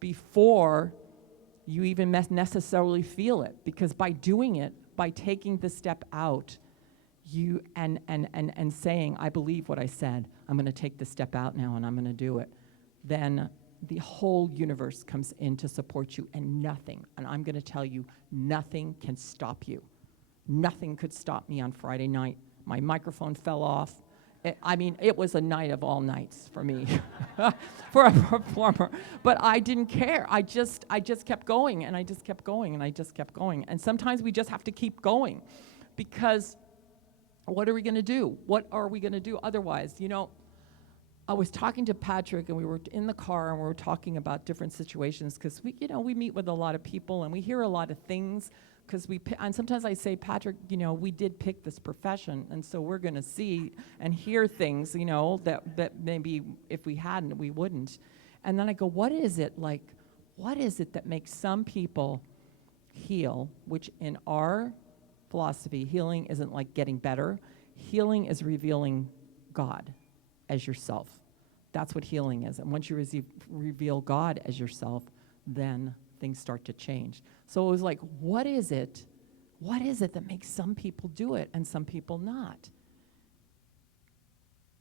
before you even necessarily feel it, because by doing it, by taking the step out, you and saying, I believe what I said, I'm going to take the step out now and I'm going to do it, then the whole universe comes in to support you, and nothing, and I'm going to tell you, nothing can stop you. Nothing could stop me on Friday night. My microphone fell off. It was a night of all nights for me, for a performer. But I didn't care. I just kept going, and I just kept going, and I just kept going. And sometimes we just have to keep going, because what are we going to do? What are we going to do otherwise? You know, I was talking to Patrick, and we were in the car, and we were talking about different situations, because we meet with a lot of people, and we hear a lot of things. And sometimes I say, Patrick, we did pick this profession, and so we're going to see and hear things, that maybe if we hadn't, we wouldn't. And then I go, what is it that makes some people heal, which in our philosophy, healing isn't like getting better. Healing is revealing God as yourself. That's what healing is. And once you reveal God as yourself, then things start to change. So it was like, what is it that makes some people do it and some people not?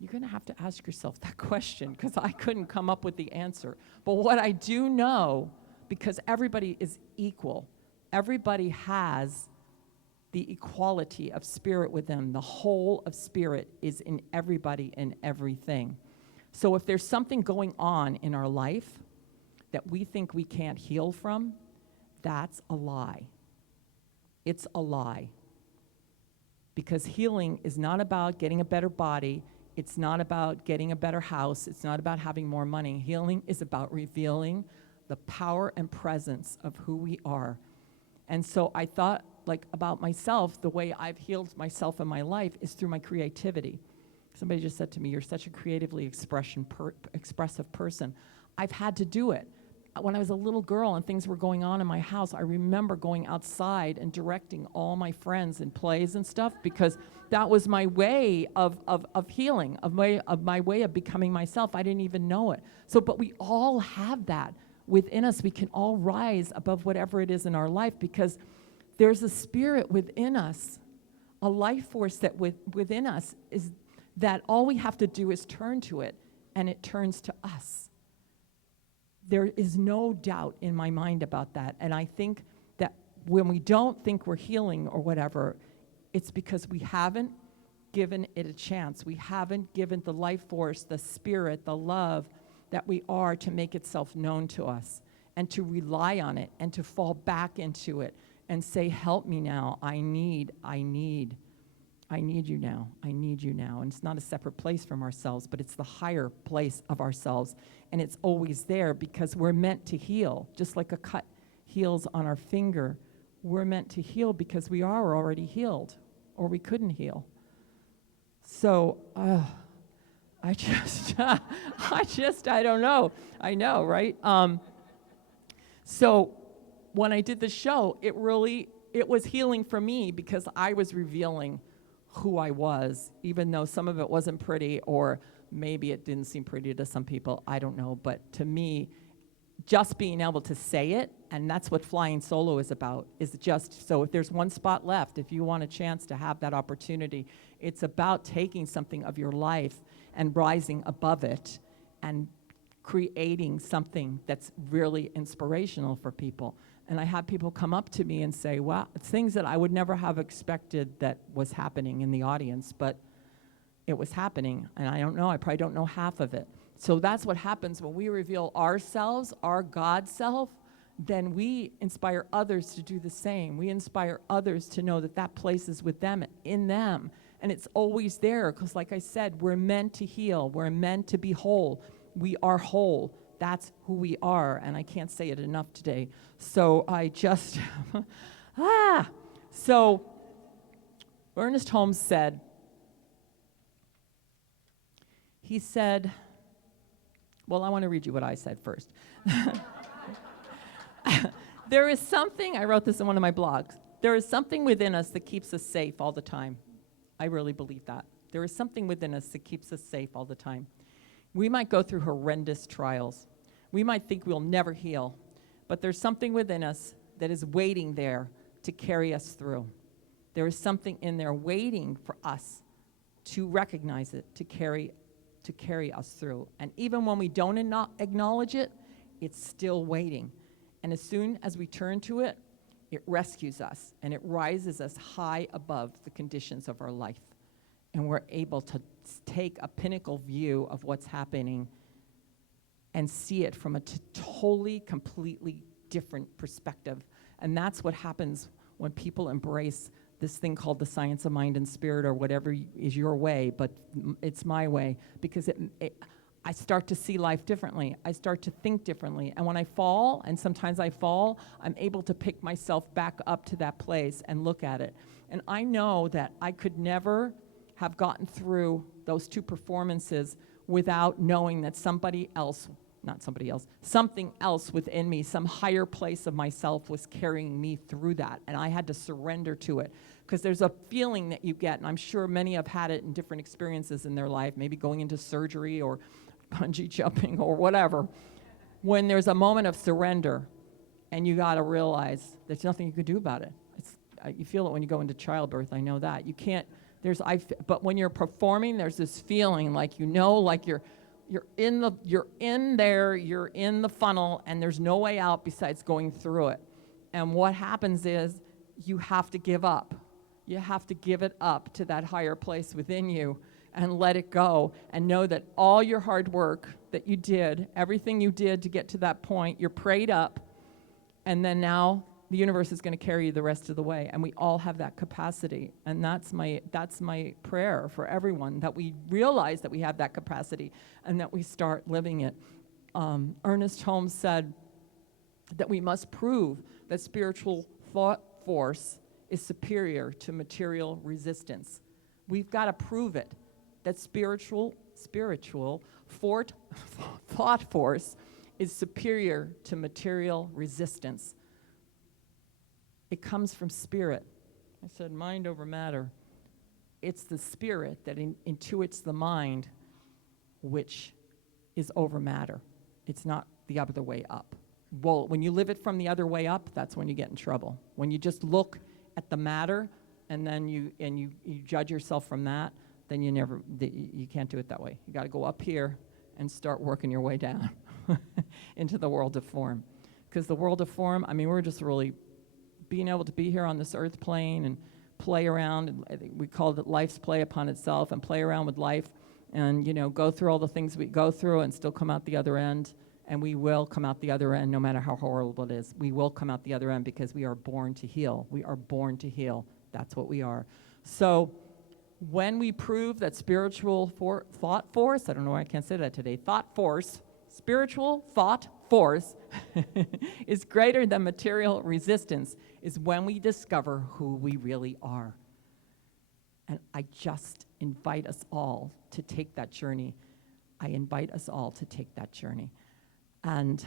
You're going to have to ask yourself that question, because I couldn't come up with the answer. But what I do know, because everybody is equal, everybody has the equality of spirit within. The whole of spirit is in everybody and everything. So if there's something going on in our life that we think we can't heal from, that's a lie. It's a lie. Because healing is not about getting a better body. It's not about getting a better house. It's not about having more money. Healing is about revealing the power and presence of who we are. And so I thought, about myself, the way I've healed myself in my life is through my creativity. Somebody just said to me, you're such a creatively expressive person. I've had to do it. When I was a little girl and things were going on in my house, I remember going outside and directing all my friends in plays and stuff, because that was my way of healing, of my way of becoming myself. I didn't even know it. But we all have that within us. We can all rise above whatever it is in our life, because there's a spirit within us, a life force that within us is that all we have to do is turn to it, and it turns to us. There is no doubt in my mind about that. And I think that when we don't think we're healing or whatever, it's because we haven't given it a chance. We haven't given the life force, the spirit, the love that we are to make itself known to us, and to rely on it, and to fall back into it and say, help me now. I need you now. I need you now. And it's not a separate place from ourselves, but it's the higher place of ourselves. And it's always there, because we're meant to heal. Just like a cut heals on our finger, we're meant to heal because we are already healed, or we couldn't heal. So, I don't know. I know, right? So when I did the show, it was healing for me, because I was revealing who I was, even though some of it wasn't pretty, or maybe it didn't seem pretty to some people, I don't know. But to me, just being able to say it, and that's what flying solo is about, is just, so if there's one spot left, if you want a chance to have that opportunity, it's about taking something of your life and rising above it and creating something that's really inspirational for people. And I have people come up to me and say, wow, things that I would never have expected that was happening in the audience, but it was happening, and I don't know, I probably don't know half of it. So that's what happens when we reveal ourselves, our God self, then we inspire others to do the same. We inspire others to know that that place is with them, in them, and it's always there, because like I said, we're meant to heal, we're meant to be whole. We are whole. That's who we are, and I can't say it enough today. So I just, So Ernest Holmes said, well, I want to read you what I said first. There is something, I wrote this in one of my blogs, there is something within us that keeps us safe all the time. I really believe that. There is something within us that keeps us safe all the time. We might go through horrendous trials. We might think we'll never heal, but there's something within us that is waiting there to carry us through. There is something in there waiting for us to recognize it, to carry us through. And even when we don't acknowledge it, it's still waiting. And as soon as we turn to it, it rescues us and it rises us high above the conditions of our life. And we're able to take a pinnacle view of what's happening and see it from a totally, completely different perspective. And that's what happens when people embrace this thing called the science of mind and spirit, or whatever is your way, but it's my way, because I start to see life differently. I start to think differently. And when I fall, and sometimes I fall, I'm able to pick myself back up to that place and look at it. And I know that I could never have gotten through those 2 performances without knowing that something else within me, some higher place of myself, was carrying me through that. And I had to surrender to it. Because there's a feeling that you get, and I'm sure many have had it in different experiences in their life, maybe going into surgery or bungee jumping or whatever, when there's a moment of surrender and you got to realize there's nothing you can do about it. You feel it when you go into childbirth. I know that. You can't, but when you're performing, there's this feeling like, like you're in the funnel, and there's no way out besides going through it. And what happens is you have to give up. You have to give it up to that higher place within you and let it go, and know that all your hard work that you did, everything you did to get to that point, you're prayed up, and then now the universe is going to carry you the rest of the way. And we all have that capacity. And that's my prayer for everyone, that we realize that we have that capacity and that we start living it. Ernest Holmes said that we must prove that spiritual thought force is superior to material resistance. We've got to prove it, that spiritual thought force is superior to material resistance. It comes from spirit. I said mind over matter. It's the spirit that intuits the mind, which is over matter. It's not the other way up. Well, when you live it from the other way up, that's when you get in trouble. When you just look at the matter and then you judge yourself from that, then you can't do it that way. You got to go up here and start working your way down into the world of form. Because the world of form, we're just really being able to be here on this earth plane and play around, and I think we call it life's play upon itself, and play around with life, and go through all the things we go through and still come out the other end. And we will come out the other end, no matter how horrible it is. We will come out the other end because we are born to heal. We are born to heal. That's what we are. So when we prove that spiritual thought force, I don't know why I can't say that today, spiritual thought force is greater than material resistance, is when we discover who we really are. And I just invite us all to take that journey. And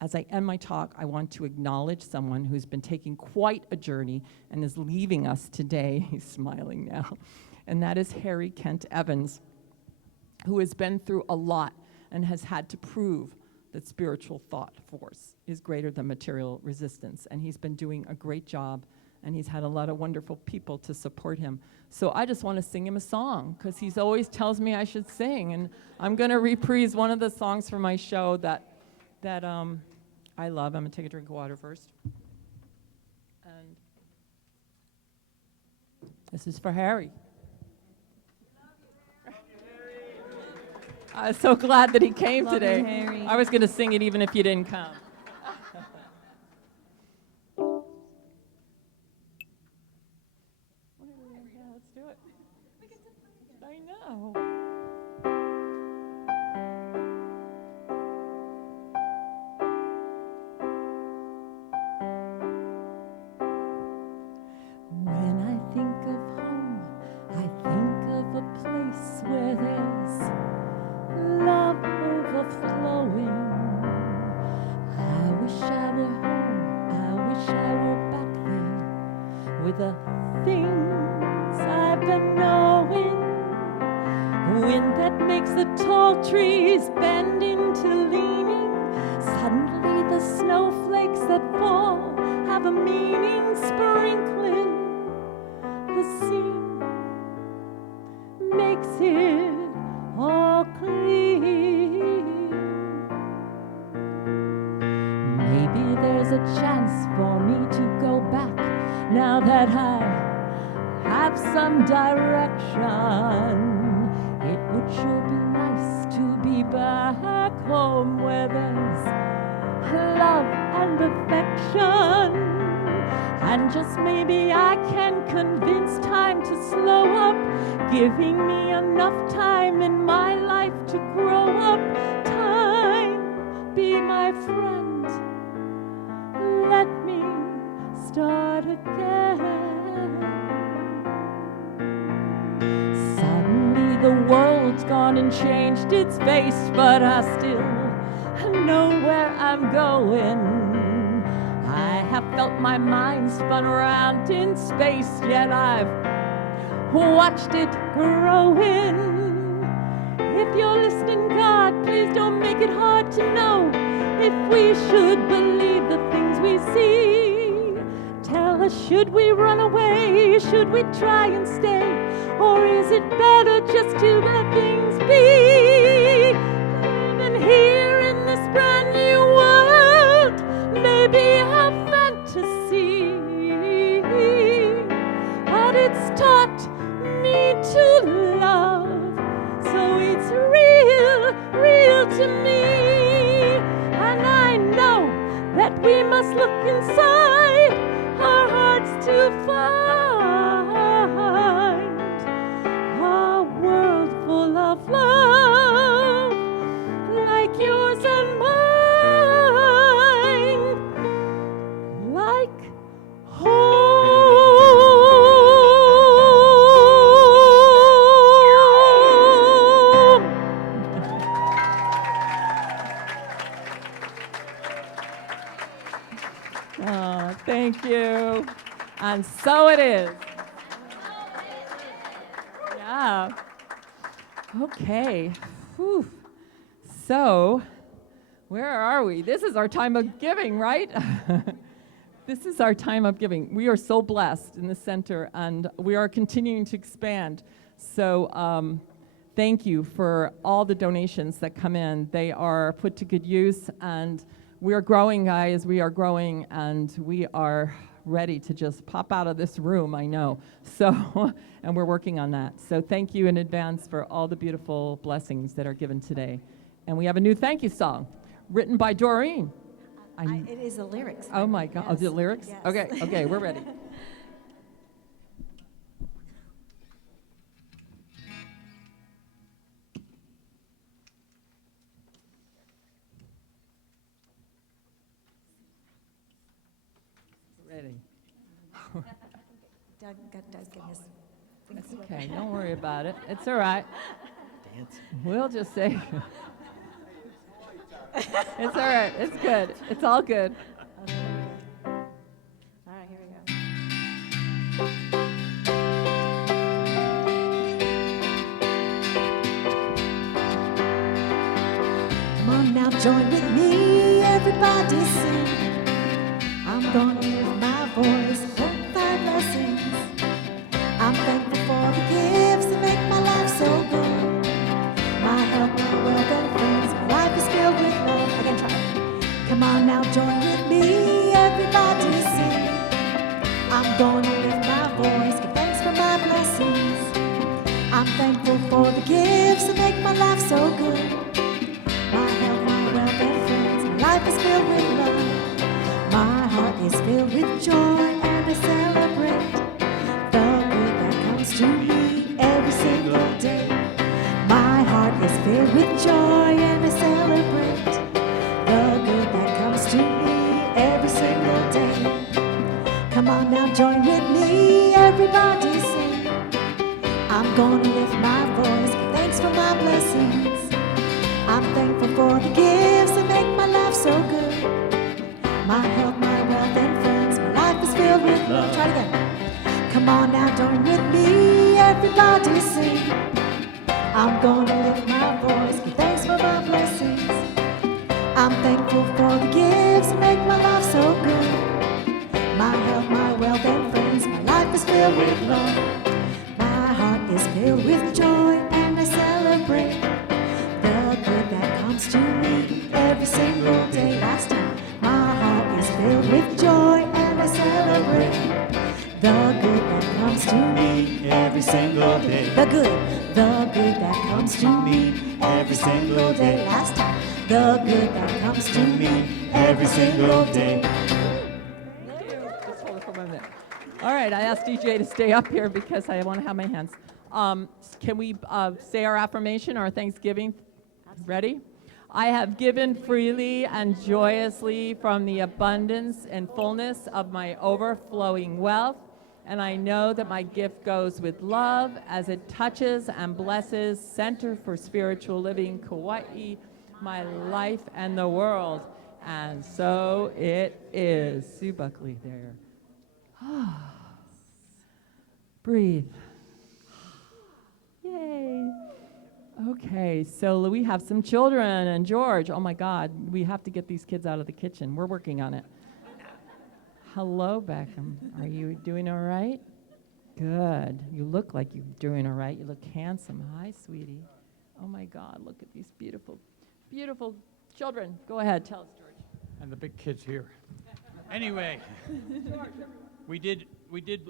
as I end my talk, I want to acknowledge someone who's been taking quite a journey and is leaving us today. He's smiling now. And that is Harry Kent Evans, who has been through a lot and has had to prove that spiritual thought force is greater than material resistance. And he's been doing a great job, and he's had a lot of wonderful people to support him. So I just want to sing him a song, because he always tells me I should sing. And I'm going to reprise one of the songs from my show that I love. I'm going to take a drink of water first. And this is for Harry. I'm so glad that he came today. You, Harry. I was going to sing it even if you didn't come. Yeah, let's do it. I know. When I think of home, I think of a place where there's love overflowing. I wish I were home, I wish I were back there with the things I've been knowing. Wind that makes the tall trees bend into leaning, The snowflakes that fall have a meaning sprinkling the sea, makes it all clear. Maybe there's a chance for me to go back now that I have some direction. It would sure be nice to be back home where there's love and affection. And just maybe I can convince time to slow up, giving me enough time in my life to grow up. Time, be my friend, let me start again. Suddenly the world's gone and changed its face, but I still know where I'm going. I have felt my mind spun around in space, yet I've watched it growing. If you're listening, God, please don't make it hard to know if we should believe the things we see. Tell us, should we run away? Should we try and stay? Or is it better just to let things be? Even here in this brand new world, maybe a fantasy, but it's taught me to love, so it's real, real to me. And I know that we must look inside our hearts to find a world full of love like yours and mine, like home. Oh, thank you. And so it is. Yeah. Okay. Whew. So, where are we? This is our time of giving, right? This is our time of giving. We are so blessed in the center, and we are continuing to expand. So, thank you for all the donations that come in. They are put to good use, and we are growing, guys. We are growing, and we are ready to just pop out of this room, I know. So, and we're working on that. So thank you in advance for all the beautiful blessings that are given today. And we have a new thank you song written by Doreen. It is the lyrics. Oh my God, Yes. oh, the lyrics? Yes. Okay, we're ready. Ready. Doug's getting his things That's ready. okay, don't worry about it. It's all right. We'll just say, it's all right, it's good. It's all good. Okay. All right, here we go. Come on now, join with me, everybody sing. I'm gonna lift my voice, thank thy blessings. I'm thankful for the gifts that make my life so good. My health, my wealth, and friends, my life is filled with love. I can try. Come on now, join with me, everybody sing. I'm gonna lift my voice, give thanks for my blessings. I'm thankful for the gifts that make my life so good. My health, my wealth, and friends, my life is filled with love. My heart is filled with joy, and I celebrate the good that comes to me every single day. My heart is filled with joy, and I celebrate the good that comes to me every single day. Come on now, join with me, everybody sing. I'm gonna lift my voice, give thanks for my blessings. I'm thankful for the gifts that make my life so good. My health, my wealth, and friends, my life is filled with love. Try it again. Come on now, join with me, everybody sing. I'm gonna lift my voice, give thanks for my blessings. I'm thankful for the gifts that make my life so good. My health, my wealth, and friends, my life is filled with love. My heart is filled with joy, and I celebrate the good that comes to me every single day. Last time, my heart is filled with joy, and I celebrate the good that comes to me every single day. The good that comes to me every single day. Last time, the good that comes to me every single day. Just hold it for a minute. All right, I asked DJ to stay up here because I want to have my hands. Can we say our affirmation, our Thanksgiving? Ready? I have given freely and joyously from the abundance and fullness of my overflowing wealth, and I know that my gift goes with love as it touches and blesses Center for Spiritual Living Kauai, my life and the world. And so it is. Sue Buckley there. Breathe. Yay. Okay, so we have some children, and George, oh my God, we have to get these kids out of the kitchen. We're working on it. Hello, Beckham. Are you doing all right? Good. You look like you're doing all right. You look handsome. Hi, sweetie. Oh my God, look at these beautiful, beautiful children. Go ahead, tell us, George. And the big kids here. Anyway, we did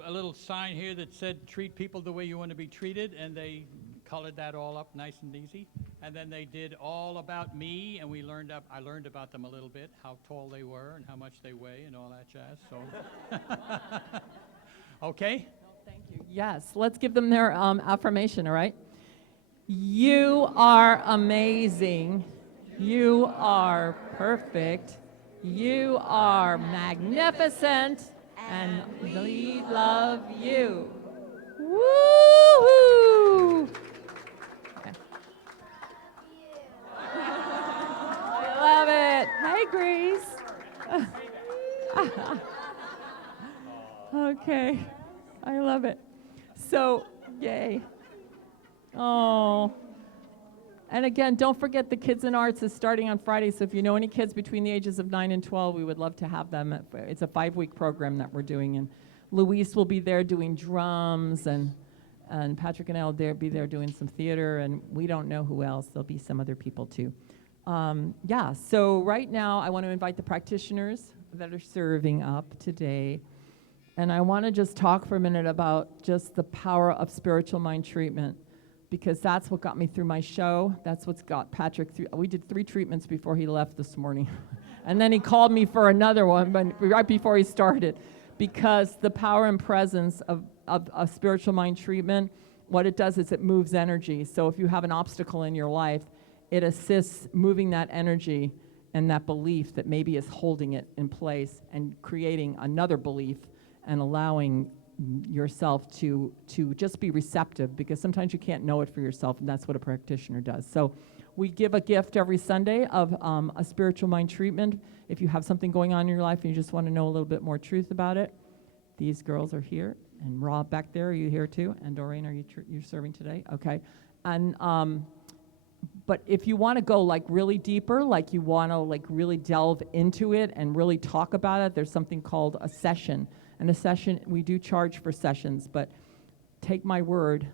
a little sign here that said treat people the way you want to be treated, and they colored that all up nice and easy. And then they did all about me, and I learned about them a little bit, how tall they were and how much they weigh and all that jazz. So, okay? Thank you. Yes, let's give them their affirmation, all right? You are amazing. You are perfect. You are magnificent, and we love you. Woo-hoo! Okay. I love it. Hey, Grace. Okay. I love it. So, yay. Oh. And again, don't forget the Kids in Arts is starting on Friday, so if you know any kids between the ages of 9 and 12, we would love to have them. It's a 5-week program that we're doing, and Luis will be there doing drums, and Patrick and I will be there doing some theater, and we don't know who else. There'll be some other people too. Yeah, so right now I want to invite the practitioners that are serving up today, and I want to just talk for a minute about just the power of spiritual mind treatment, because that's what got me through my show. That's what's got Patrick through. We did 3 treatments before he left this morning. And then he called me for another one, but right before he started. Because the power and presence of spiritual mind treatment, what it does is it moves energy. So if you have an obstacle in your life, it assists moving that energy and that belief that maybe is holding it in place and creating another belief and allowing yourself to just be receptive, because sometimes you can't know it for yourself, and that's what a practitioner does. So we give a gift every Sunday of a spiritual mind treatment. If you have something going on in your life and you just want to know a little bit more truth about it, these girls are here. And Rob back there, are you here too? And Doreen, are you're serving today? Okay. And but if you want to go like really deeper, like you want to like really delve into it and really talk about it, there's something called a session. And a session, we do charge for sessions, but take my word,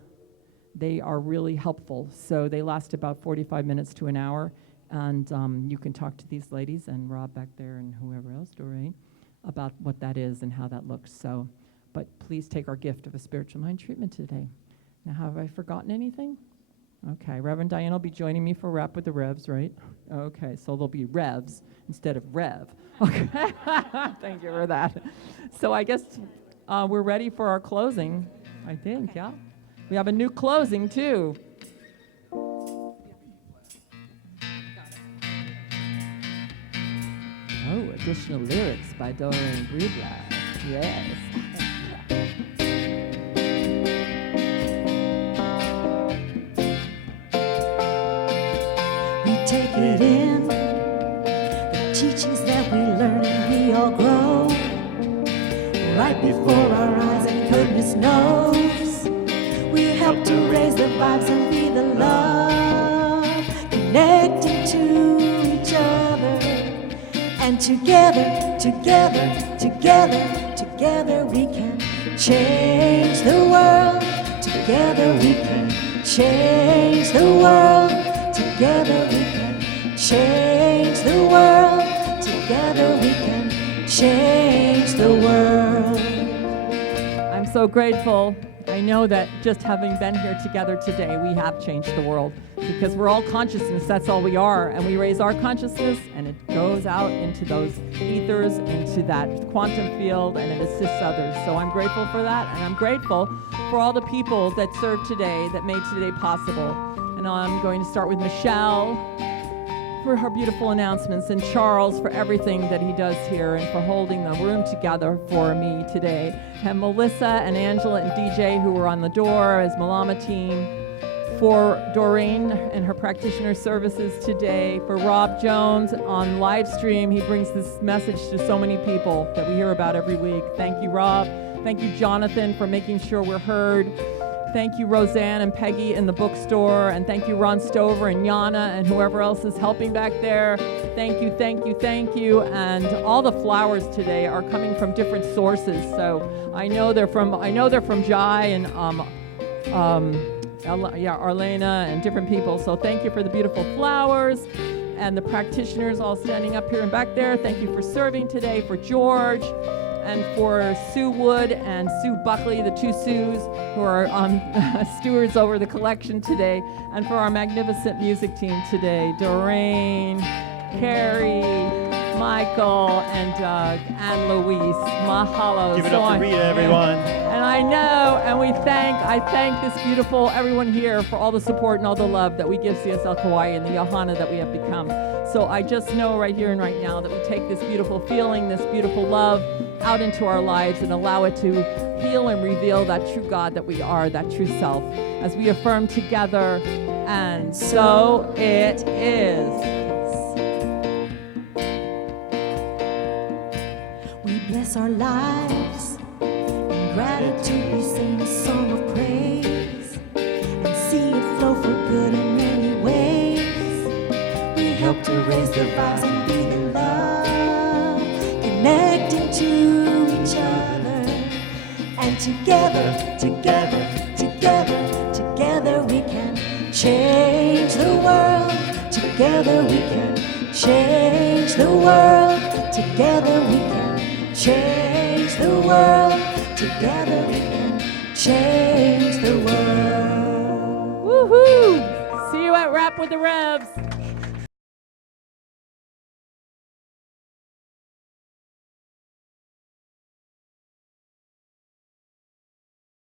they are really helpful. So they last about 45 minutes to an hour, and you can talk to these ladies and Rob back there and whoever else, Doreen, about what that is and how that looks. So, but please take our gift of a spiritual mind treatment today. Now, have I forgotten anything? Okay, Reverend Diane will be joining me for rap with the Revs, right? Okay, so there'll be Revs instead of Rev. Okay, thank you for that. So I guess we're ready for our closing, I think, yeah? We have a new closing, too. Oh, additional lyrics by Doreen Grubler. Yes. Take it in, the teachings that we learn and we all grow right before our eyes, and goodness knows we help to raise the vibes and be the love, connecting to each other. together, together, together, together we can change the world. Together we can change the world. Together we can change the world. Together we can change the world. I'm so grateful. I know that just having been here together today, we have changed the world because we're all consciousness. That's all we are. And we raise our consciousness and it goes out into those ethers, into that quantum field, and it assists others. So I'm grateful for that. And I'm grateful for all the people that served today, that made today possible. And I'm going to start with Michelle for her beautiful announcements, and Charles for everything that he does here and for holding the room together for me today, and Melissa and Angela and DJ who were on the door as Malama team, for Doreen and her practitioner services today, for Rob Jones on live stream. He brings this message to so many people that we hear about every week. Thank you, Rob. Thank you, Jonathan, for making sure we're heard. Thank you, Roseanne and Peggy in the bookstore, and thank you, Ron Stover and Yana and whoever else is helping back there. Thank you, thank you, thank you. And all the flowers today are coming from different sources. So I know they're from Jai and Arlena and different people. So thank you for the beautiful flowers and the practitioners all standing up here and back there. Thank you for serving today, for George, and for Sue Wood and Sue Buckley, the two Sues who are stewards over the collection today, and for our magnificent music team today, Doreen, Carrie, Michael, and Doug, and Luis. Mahalo. Give it up for Rita, everyone. And I know, and I thank this beautiful, everyone here for all the support and all the love that we give CSL Kauai and the Johanna that we have become. So I just know right here and right now that we take this beautiful feeling, this beautiful love out into our lives and allow it to heal and reveal that true God that we are, that true self, as we affirm together, and so it is. We bless our lives. In gratitude we sing a song of praise and see it flow for good in many ways. We help to raise the vibes and be the love, connecting to each other. And together, together, together, together we can change the world. Together we can change the world. Together we can change the world. Together we can change the world. Woohoo! See you at Rap with the Revs.